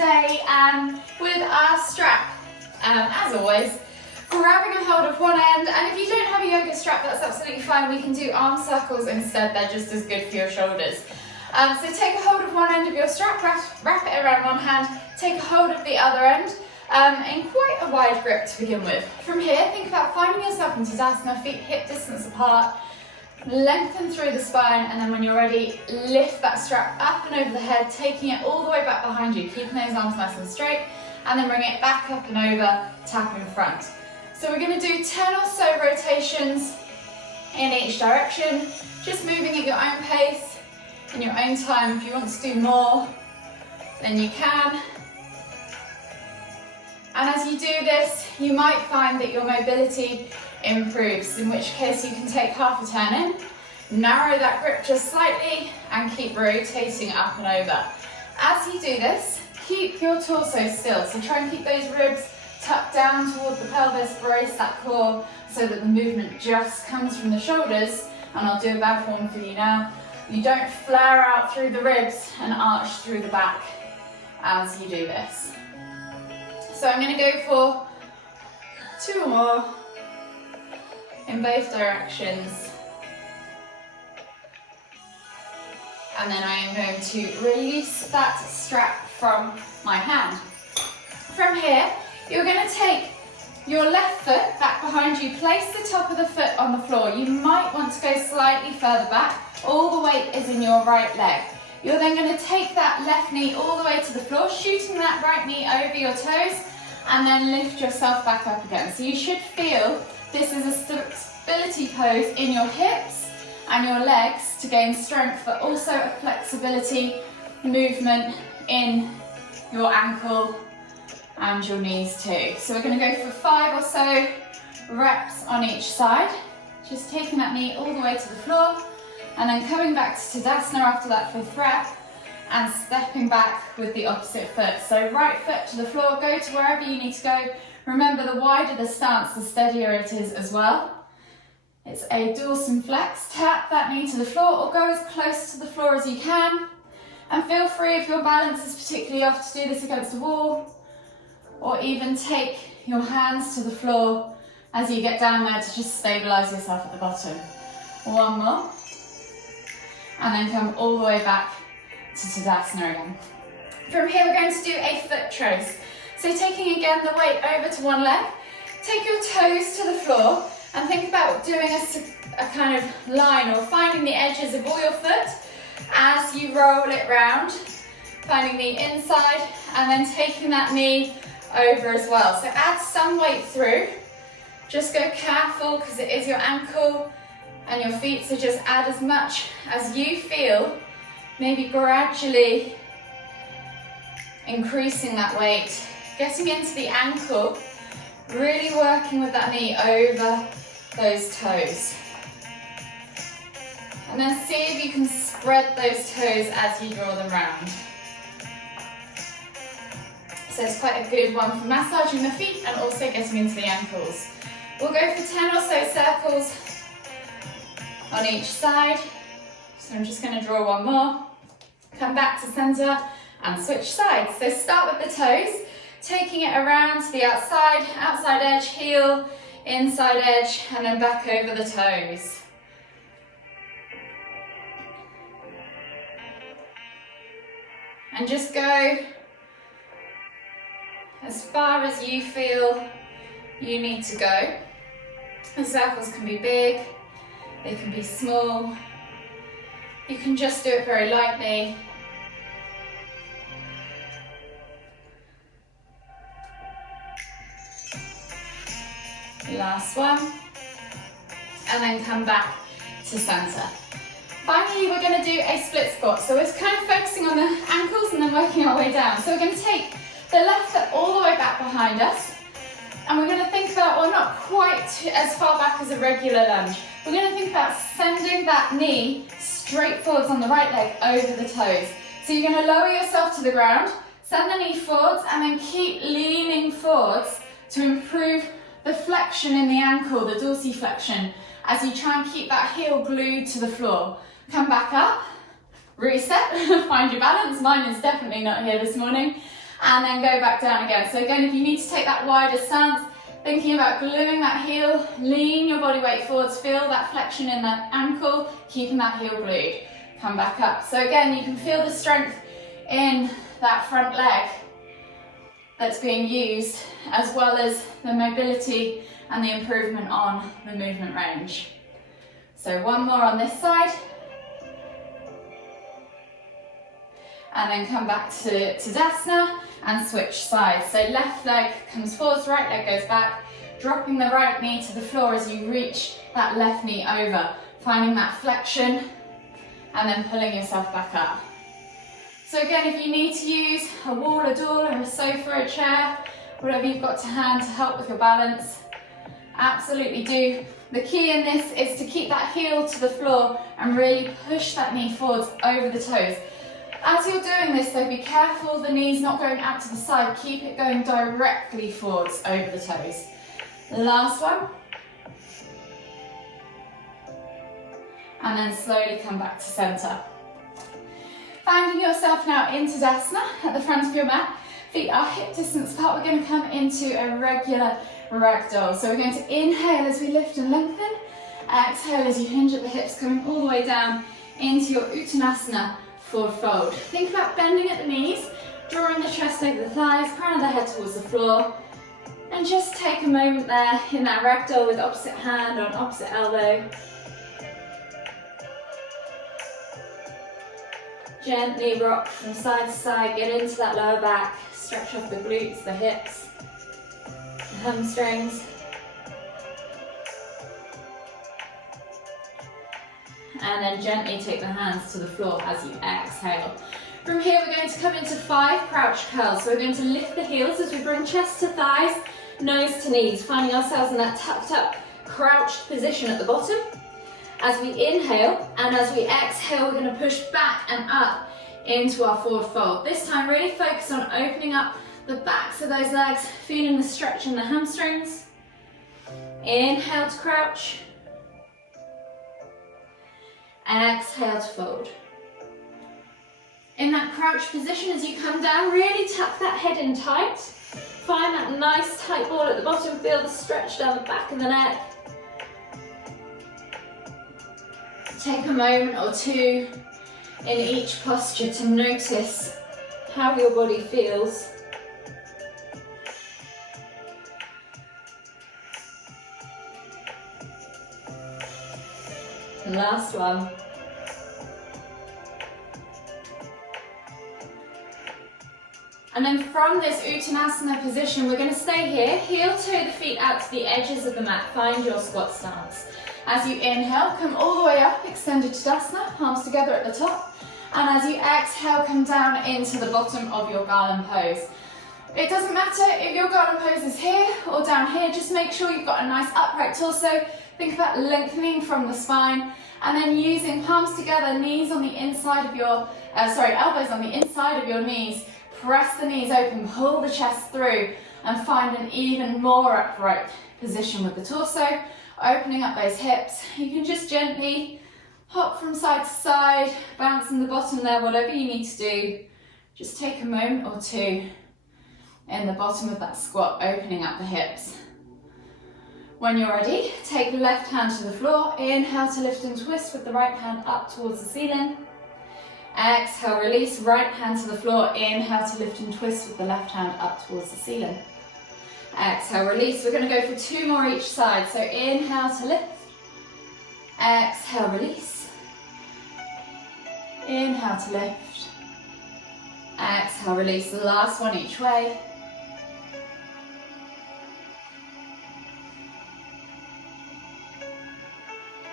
today with our strap, as always, grabbing a hold of one end, and if you don't have a yoga strap, that's absolutely fine. We can do arm circles instead, they're just as good for your shoulders. So take a hold of one end of your strap, wrap it around one hand, take a hold of the other end, in quite a wide grip to begin with. From here, think about finding yourself in Tadasana, feet hip distance apart, lengthen through the spine, and then when you're ready, lift that strap up and over the head, taking it all the way back behind you, keeping those arms nice and straight, and then bring it back up and over, tapping front. So we're going to do 10 or so rotations in each direction, just moving at your own pace, in your own time. If you want to do more, then you can. And as you do this, you might find that your mobility improves, in which case you can take half a turn in, narrow that grip just slightly, and keep rotating up and over. As you do this, keep your torso still, so try and keep those ribs tucked down toward the pelvis, brace that core so that the movement just comes from the shoulders, and I'll do a back one for you now. You don't flare out through the ribs and arch through the back as you do this. So I'm going to go for 2 or more in both directions, and then I am going to release that strap from my hand. From here, you're going to take your left foot back behind you, place the top of the foot on the floor. You might want to go slightly further back. All the weight is in your right leg. You're then going to take that left knee all the way to the floor, shooting that right knee over your toes, and then lift yourself back up again. So you should feel this is a stability pose in your hips and your legs to gain strength, but also a flexibility movement in your ankle and your knees too. So we're going to go for 5 or so reps on each side, just taking that knee all the way to the floor, and then coming back to Tadasana after that 5th rep, and stepping back with the opposite foot. So right foot to the floor, go to wherever you need to go. Remember, the wider the stance, the steadier it is as well. It's a dorsum flex. Tap that knee to the floor, or go as close to the floor as you can. And feel free, if your balance is particularly off, to do this against a wall, or even take your hands to the floor as you get down there to just stabilise yourself at the bottom. 1 more. And then come all the way back to Tadasana again. From here, we're going to do a foot trace. So taking again the weight over to one leg, take your toes to the floor, and think about doing a kind of line, or finding the edges of all your foot as you roll it round, finding the inside, and then taking that knee over as well. So add some weight through. Just go careful, because it is your ankle and your feet, so just add as much as you feel, maybe gradually increasing that weight, getting into the ankle, really working with that knee over those toes. And then see if you can spread those toes as you draw them round. So it's quite a good one for massaging the feet and also getting into the ankles. We'll go for 10 or so circles on each side. So I'm just going to draw 1 more. Come back to centre and switch sides. So start with the toes, taking it around to the outside, outside edge, heel, inside edge, and then back over the toes. And just go as far as you feel you need to go. The circles can be big, they can be small. You can just do it very lightly. Last one. And then come back to centre. Finally, we're going to do a split squat. So we're kind of focusing on the ankles and then working our way down. So we're going to take the left foot all the way back behind us. And we're going to think about, well, not quite as far back as a regular lunge. We're going to think about sending that knee straight forwards on the right leg over the toes. So you're going to lower yourself to the ground, send the knee forwards, and then keep leaning forwards to improve the flexion in the ankle, the dorsiflexion, as you try and keep that heel glued to the floor. Come back up, reset, find your balance. Mine is definitely not here this morning. and then go back down again. So again, if you need to take that wider stance, thinking about gluing that heel, lean your body weight forwards, feel that flexion in that ankle, keeping that heel glued. Come back up. So again, you can feel the strength in that front leg that's being used, as well as the mobility and the improvement on the movement range. So one more on this side. And then come back to Tadasana and switch sides. So left leg comes forwards, right leg goes back, dropping the right knee to the floor as you reach that left knee over, finding that flexion and then pulling yourself back up. So again, if you need to use a wall, a door, or a sofa, a chair, whatever you've got to hand to help with your balance, absolutely do. The key in this is to keep that heel to the floor and really push that knee forwards over the toes. As you're doing this though, be careful the knee's not going out to the side, keep it going directly forwards over the toes. Last one. And then slowly come back to center. Finding yourself now in Tadasana at the front of your mat. Feet are hip distance apart. We're going to come into a regular ragdoll. So we're going to inhale as we lift and lengthen. Exhale as you hinge at the hips, coming all the way down into your Uttanasana forward fold. Think about bending at the knees, drawing the chest over the thighs, crown of the head towards the floor. And just take a moment there in that ragdoll with opposite hand on opposite elbow. Gently rock from side to side, get into that lower back, stretch off the glutes, the hips, the hamstrings. And then gently take the hands to the floor as you exhale. From here we're going to come into 5 crouch curls. So we're going to lift the heels as we bring chest to thighs, nose to knees, finding ourselves in that tucked up, crouched position at the bottom. As we inhale and as we exhale, we're going to push back and up into our forward fold. This time really focus on opening up the backs of those legs, feeling the stretch in the hamstrings. Inhale to crouch. Exhale to fold. In that crouch position, as you come down, really tuck that head in tight. Find that nice tight ball at the bottom, feel the stretch down the back of the neck. Take a moment or two in each posture to notice how your body feels. Last one. And then from this Uttanasana position, we're going to stay here, heel toe the feet out to the edges of the mat, find your squat stance. As you inhale, come all the way up, extended Tadasana, palms together at the top. And as you exhale, come down into the bottom of your garland pose. It doesn't matter if your garland pose is here or down here, just make sure you've got a nice upright torso. Think about lengthening from the spine and then using palms together, knees on the inside of your, elbows on the inside of your knees. Press the knees open, pull the chest through and find an even more upright position with the torso. Opening up those hips. You can just gently hop from side to side, bouncing the bottom there, whatever you need to do. Just take a moment or two in the bottom of that squat, opening up the hips. When you're ready, take the left hand to the floor. Inhale to lift and twist with the right hand up towards the ceiling. Exhale, release, right hand to the floor. Inhale to lift and twist with the left hand up towards the ceiling. Exhale, release. We're going to go for 2 more each side. So inhale to lift. Exhale, release. Inhale to lift. Exhale, release. The last one each way.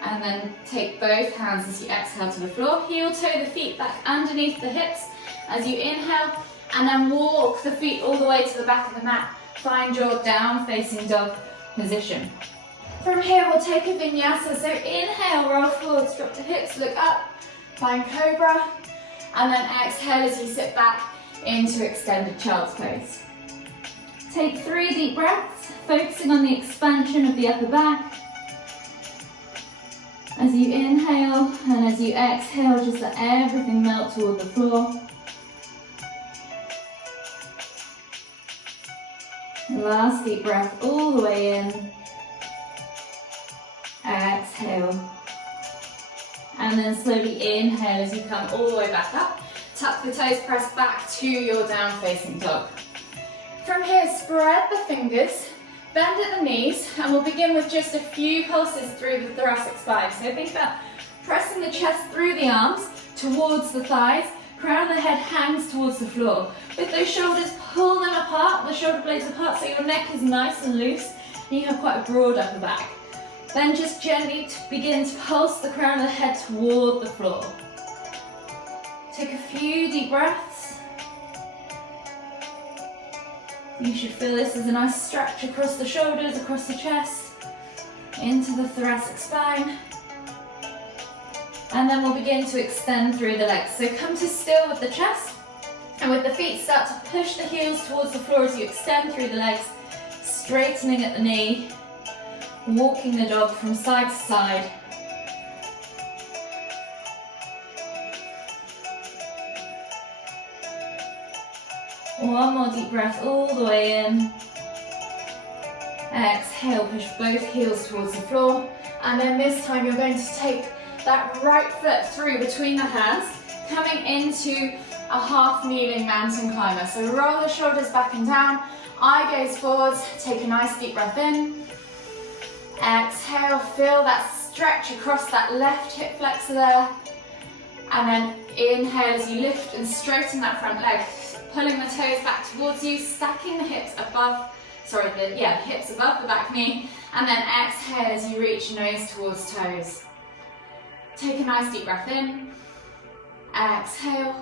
And then take both hands as you exhale to the floor. Heel toe the feet back underneath the hips as you inhale. And then walk the feet all the way to the back of the mat. Find your down facing dog position. From here we'll take a vinyasa. So inhale, roll forwards, drop the hips, look up, find cobra. And then exhale as you sit back into extended child's pose. Take 3 deep breaths, focusing on the expansion of the upper back. As you inhale and as you exhale, just let everything melt toward the floor. Last deep breath all the way in. Exhale. And then slowly inhale as you come all the way back up. Tuck the toes, press back to your down facing dog. From here, spread the fingers, bend at the knees, and we'll begin with just a few pulses through the thoracic spine. So think about pressing the chest through the arms towards the thighs, crown of the head hangs towards the floor. With those shoulders, pull them apart, the shoulder blades apart, so your neck is nice and loose, and you have quite a broad upper back. Then just gently begin to pulse the crown of the head toward the floor. Take a few deep breaths. You should feel this as a nice stretch across the shoulders, across the chest, into the thoracic spine. And then we'll begin to extend through the legs. So come to still with the chest, and with the feet start to push the heels towards the floor as you extend through the legs, straightening at the knee, walking the dog from side to side. One more deep breath all the way in. Exhale, push both heels towards the floor. And then this time you're going to take that right foot through between the hands, coming into a half kneeling mountain climber. So roll the shoulders back and down, eye gaze forwards, take a nice deep breath in. Exhale, feel that stretch across that left hip flexor there. And then inhale as you lift and straighten that front leg, pulling the toes back towards you, stacking the hips above, hips above the back knee. And then exhale as you reach nose towards toes. Take a nice deep breath in. Exhale.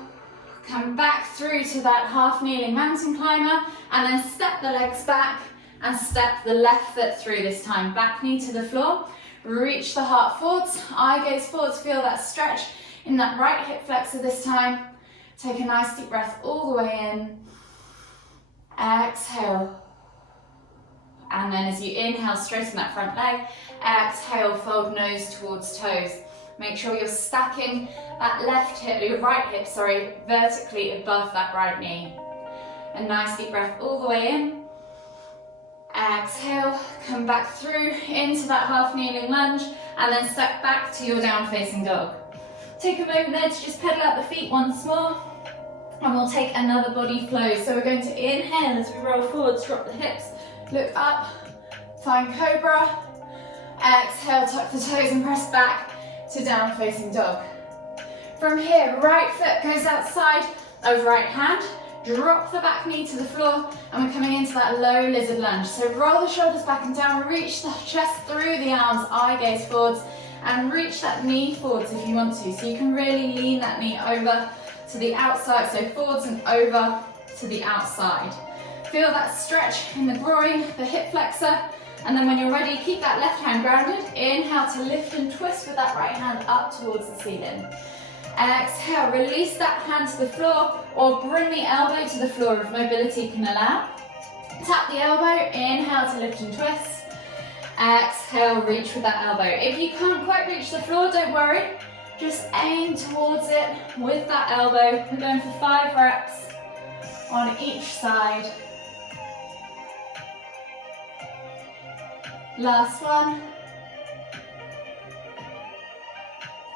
Come back through to that half kneeling mountain climber, and then step the legs back and step the left foot through this time. Back knee to the floor, reach the heart forwards, eye gaze forwards, feel that stretch in that right hip flexor this time. Take a nice deep breath all the way in. Exhale. And then as you inhale, straighten that front leg. Exhale, fold nose towards toes. Make sure you're stacking that right hip, vertically above that right knee. A nice deep breath all the way in. Exhale, come back through into that half kneeling lunge, and then step back to your down facing dog. Take a moment there to just pedal out the feet once more, and we'll take another body flow. So we're going to inhale as we roll forwards, drop the hips, look up, find cobra. Exhale, tuck the toes and press back to down facing dog. From here, right foot goes outside of right hand, drop the back knee to the floor, and we're coming into that low lizard lunge. So roll the shoulders back and down, reach the chest through the arms, eye gaze forwards, and reach that knee forwards if you want to. So you can really lean that knee over to the outside, so forwards and over to the outside. Feel that stretch in the groin, the hip flexor. And then when you're ready, keep that left hand grounded. Inhale to lift and twist with that right hand up towards the ceiling. Exhale, release that hand to the floor, or bring the elbow to the floor if mobility can allow. Tap the elbow, inhale to lift and twist. Exhale, reach with that elbow. If you can't quite reach the floor, don't worry. Just aim towards it with that elbow. We're going for 5 reps on each side. Last one.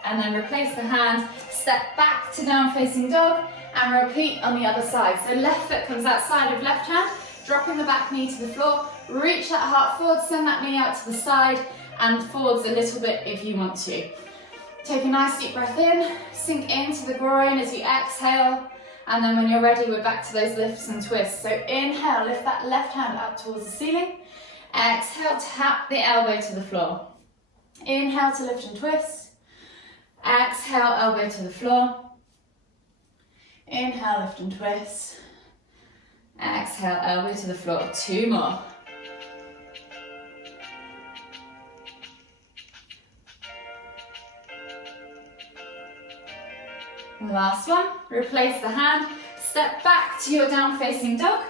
And then replace the hand, step back to down facing dog, and repeat on the other side. So left foot comes outside of left hand, dropping the back knee to the floor, reach that heart forward, send that knee out to the side, and forwards a little bit if you want to. Take a nice deep breath in, sink into the groin as you exhale, and then when you're ready, we're back to those lifts and twists. So inhale, lift that left hand up towards the ceiling. Exhale, tap the elbow to the floor. Inhale to lift and twist. Exhale, elbow to the floor. Inhale, lift and twist. Exhale, elbow to the floor. 2 more. Last one. Replace the hand. Step back to your down facing dog.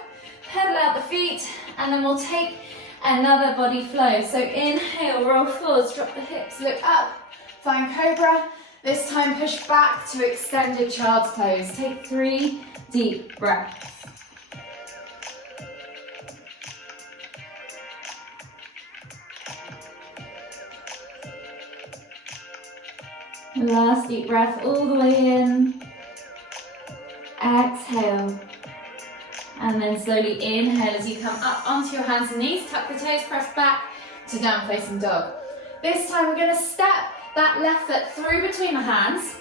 Pedal out the feet, and then we'll take another body flow. So inhale, roll forwards, drop the hips, look up, find cobra. This time push back to extended child's pose. Take 3 deep breaths. Last deep breath all the way in. Exhale. And then slowly inhale as you come up onto your hands and knees. Tuck the toes, press back to down facing dog. This time we're going to step that left foot through between the hands.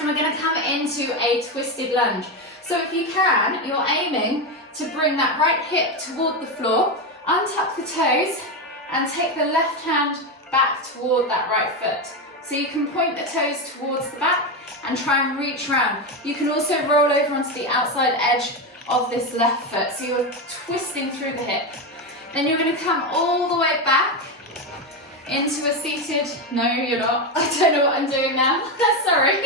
And we're going to come into a twisted lunge. So if you can, you're aiming to bring that right hip toward the floor, untuck the toes, and take the left hand back toward that right foot. So you can point the toes towards the back and try and reach around. You can also roll over onto the outside edge of this left foot. So you're twisting through the hip. Then you're going to come all the way back into a seated, no you're not, I don't know what I'm doing now, sorry.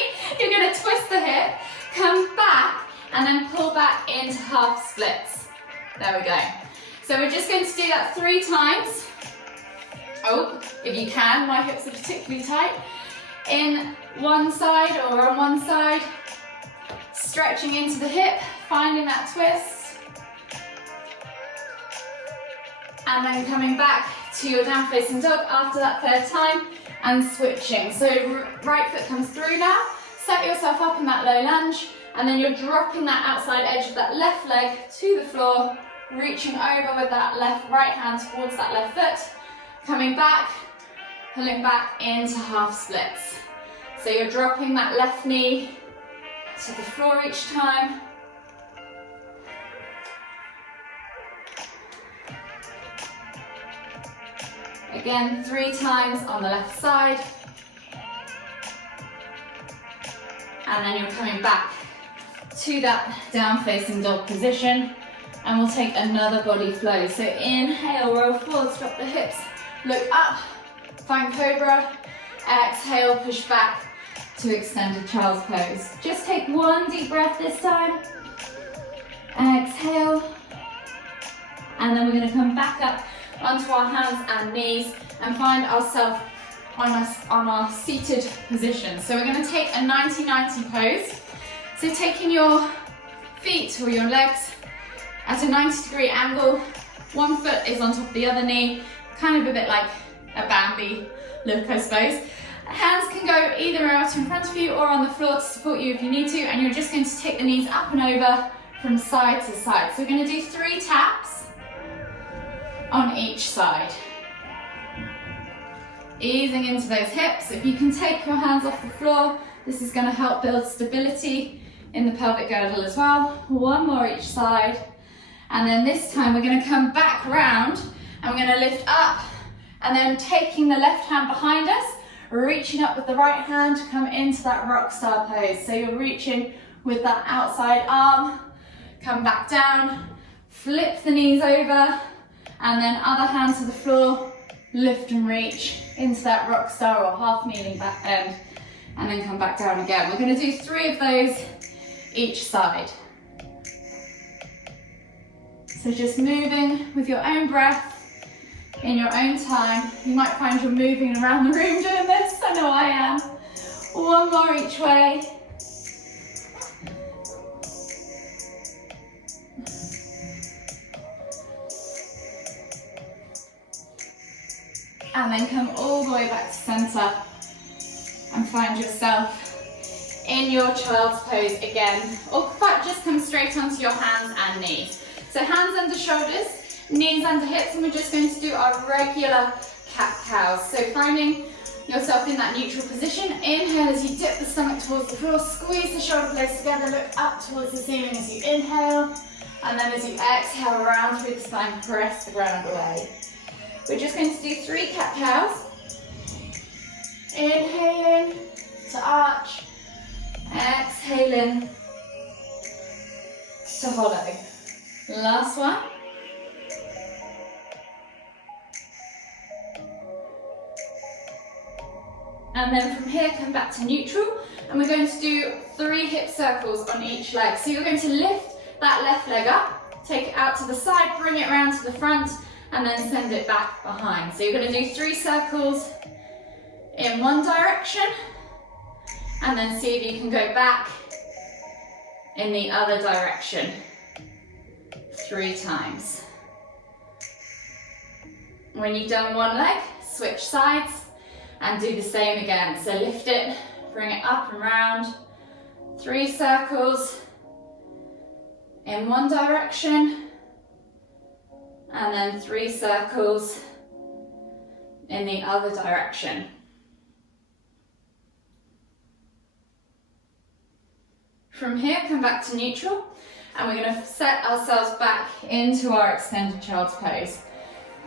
You're going to twist the hip, come back, and then pull back into half splits. There we go. So we're just going to do that 3 times. Oh, if you can, my hips are particularly tight. In one side or on one side, stretching into the hip, finding that twist. And then coming back to your down facing dog after that 3rd time and switching. So right foot comes through now, set yourself up in that low lunge, and then you're dropping that outside edge of that left leg to the floor, reaching over with that right hand towards that left foot, coming back, pulling back into half splits. So you're dropping that left knee to the floor each time. Again, 3 times on the left side. And then you're coming back to that down facing dog position. And we'll take another body flow. So inhale, roll forwards, drop the hips, look up, find cobra. Exhale, push back to extended child's pose. Just take 1 deep breath this time. Exhale. And then we're going to come back up onto our hands and knees and find ourselves on our seated position. So we're going to take a 90-90 pose. So taking your feet or your legs at a 90-degree angle, one foot is on top of the other knee, kind of a bit like a Bambi look, I suppose. Hands can go either out in front of you or on the floor to support you if you need to, and you're just going to take the knees up and over from side to side. So we're going to do 3 taps on each side. Easing into those hips. If you can take your hands off the floor, this is going to help build stability in the pelvic girdle as well. 1 more each side. And then this time we're going to come back round and we're going to lift up and then taking the left hand behind us, reaching up with the right hand to come into that rock star pose. So you're reaching with that outside arm, come back down, flip the knees over, and then other hand to the floor, lift and reach into that rock star or half kneeling back end, and then come back down again. We're going to do 3 of those each side. So just moving with your own breath, in your own time. You might find you're moving around the room doing this, I know I am. 1 more each way. And then come all the way back to center and find yourself in your child's pose again. Or in fact, just come straight onto your hands and knees. So hands under shoulders, knees under hips, and we're just going to do our regular cat-cows. So finding yourself in that neutral position. Inhale as you dip the stomach towards the floor, squeeze the shoulder blades together, look up towards the ceiling as you inhale, and then as you exhale, round through the spine, press the ground away. We're just going to do 3 cat-cows. Inhaling to arch, exhaling to hollow. Last one. And then from here, come back to neutral, and we're going to do 3 hip circles on each leg. So you're going to lift that left leg up, take it out to the side, bring it around to the front, and then send it back behind. So you're going to do 3 circles in one direction, and then see if you can go back in the other direction 3 times. When you've done one leg, switch sides and do the same again. So lift it, Bring it up and round. 3 circles in one direction, and then 3 circles in the other direction. From here, come back to neutral, and we're going to set ourselves back into our extended child's pose.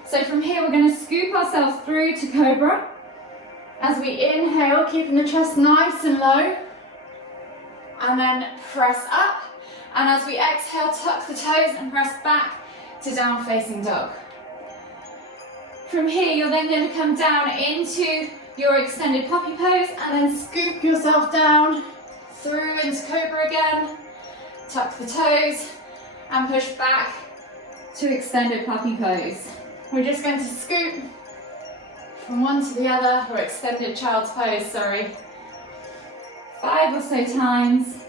So from here, we're going to scoop ourselves through to cobra. As we inhale, keeping the chest nice and low, and then press up. And as we exhale, tuck the toes and press back to down facing dog. From here, you're then going to come down into your extended puppy pose, and then scoop yourself down through into cobra again. Tuck the toes and push back to extended puppy pose. We're just going to scoop from one to the other, or extended child's pose, sorry. 5 or so times.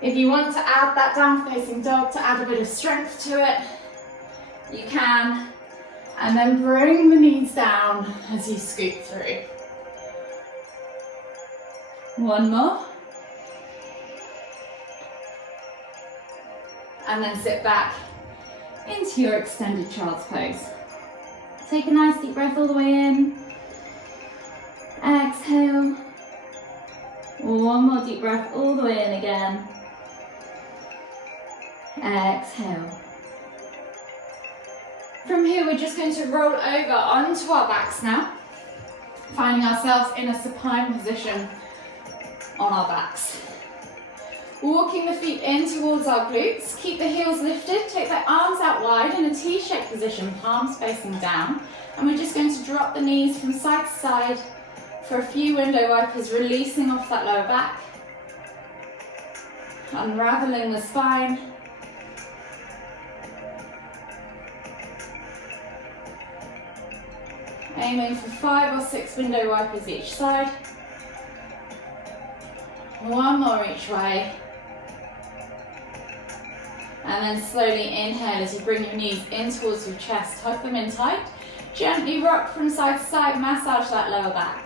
If you want to add that down facing dog to add a bit of strength to it, you can. And then bring the knees down as you scoop through. One more. And then sit back into your extended child's pose. Take a nice deep breath all the way in. Exhale. One more deep breath all the way in again. Exhale. From here, we're just going to roll over onto our backs now, finding ourselves in a supine position on our backs. Walking the feet in towards our glutes, keep the heels lifted, take the arms out wide in a T-shaped position, palms facing down, and we're just going to drop the knees from side to side for a few window wipers, releasing off that lower back, unraveling the spine. Aiming for 5 or 6 window wipers each side. One more each way. And then slowly inhale as you bring your knees in towards your chest, hug them in tight. Gently rock from side to side, massage that lower back.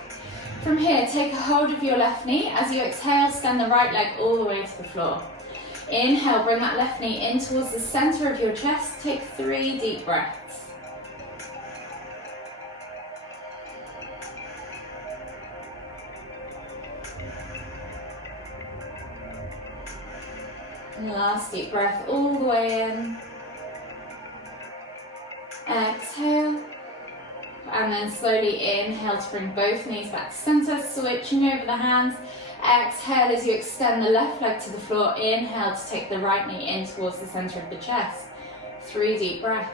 From here, take a hold of your left knee. As you exhale, extend the right leg all the way to the floor. Inhale, bring that left knee in towards the center of your chest. Take 3 deep breaths. Last deep breath all the way in. Exhale. And then slowly inhale to bring both knees back to center, switching over the hands. Exhale as you extend the left leg to the floor. Inhale to take the right knee in towards the center of the chest. 3 deep breaths.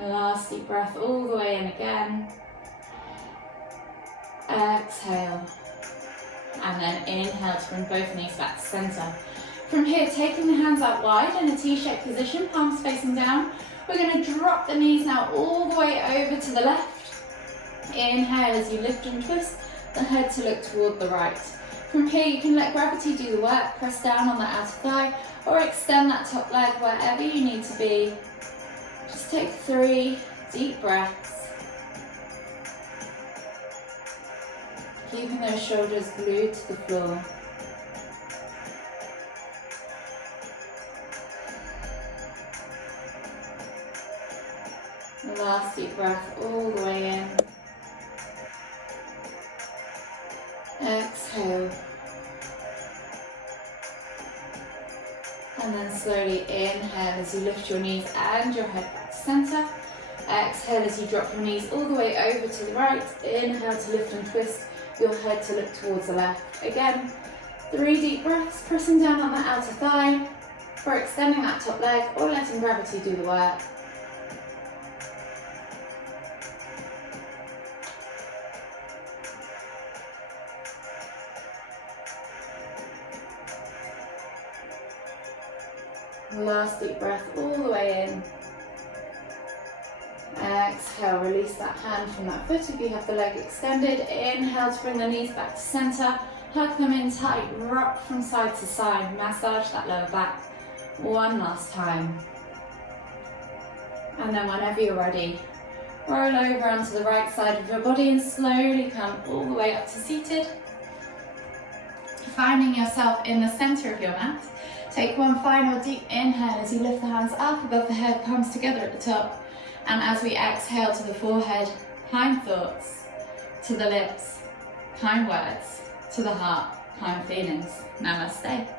Last deep breath all the way in again. Exhale. And then inhale to bring both knees back to center. From here, taking the hands out wide in a T-shaped position, palms facing down. We're going to drop the knees now all the way over to the left. Inhale as you lift and twist the head to look toward the right. From here, you can let gravity do the work. Press down on the outer thigh or extend that top leg wherever you need to be. Just take 3 deep breaths. Keeping those shoulders glued to the floor. Last deep breath all the way in. Exhale. And then slowly inhale as you lift your knees and your head back to center. Exhale as you drop your knees all the way over to the right. Inhale to lift and twist your head to look towards the left. Again, 3 deep breaths, pressing down on the outer thigh, or extending that top leg, or letting gravity do the work. Last deep breath all the way in. Exhale, release that hand from that foot if you have the leg extended. Inhale to bring the knees back to center. Hug them in tight, rock from side to side. Massage that lower back. One last time. And then whenever you're ready, roll over onto the right side of your body and slowly come all the way up to seated. Finding yourself in the center of your mat. Take one final deep inhale as you lift the hands up above the head, palms together at the top. And as we exhale to the forehead, kind thoughts, to the lips, kind words, to the heart, kind feelings. Namaste.